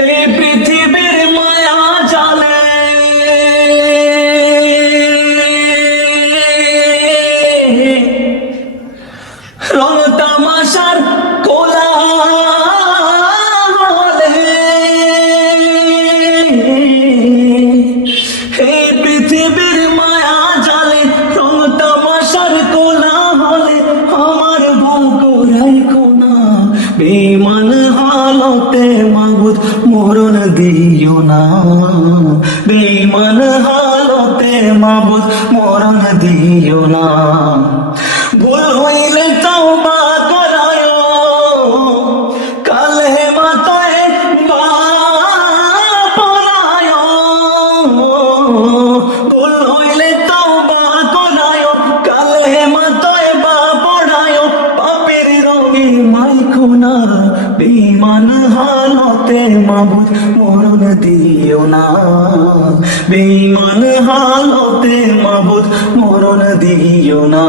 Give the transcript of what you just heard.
এই পৃথিবীর মায়া জালে রং তামাশার কোলাহলে এই পৃথিবীর মায়া জালে রং তামাশার কোলাহলে আমার ভাগ্য রাখো না বেঈমান হালতে মাবুদ মরণ দিও না বেঈমান হালতে মাবুদ মরণ দিও না ভুল হইলে তওবা করায় কালেমা তওবা পড়ায় ভুল হইলে তওবা করায় কালেমা তওবা পড়ায় পাপের রঙে মাইখো না বেঈমান হালতে মাবুদ মরণ দিও না বেঈমান হালতে মাবুদ মরণ দিও না।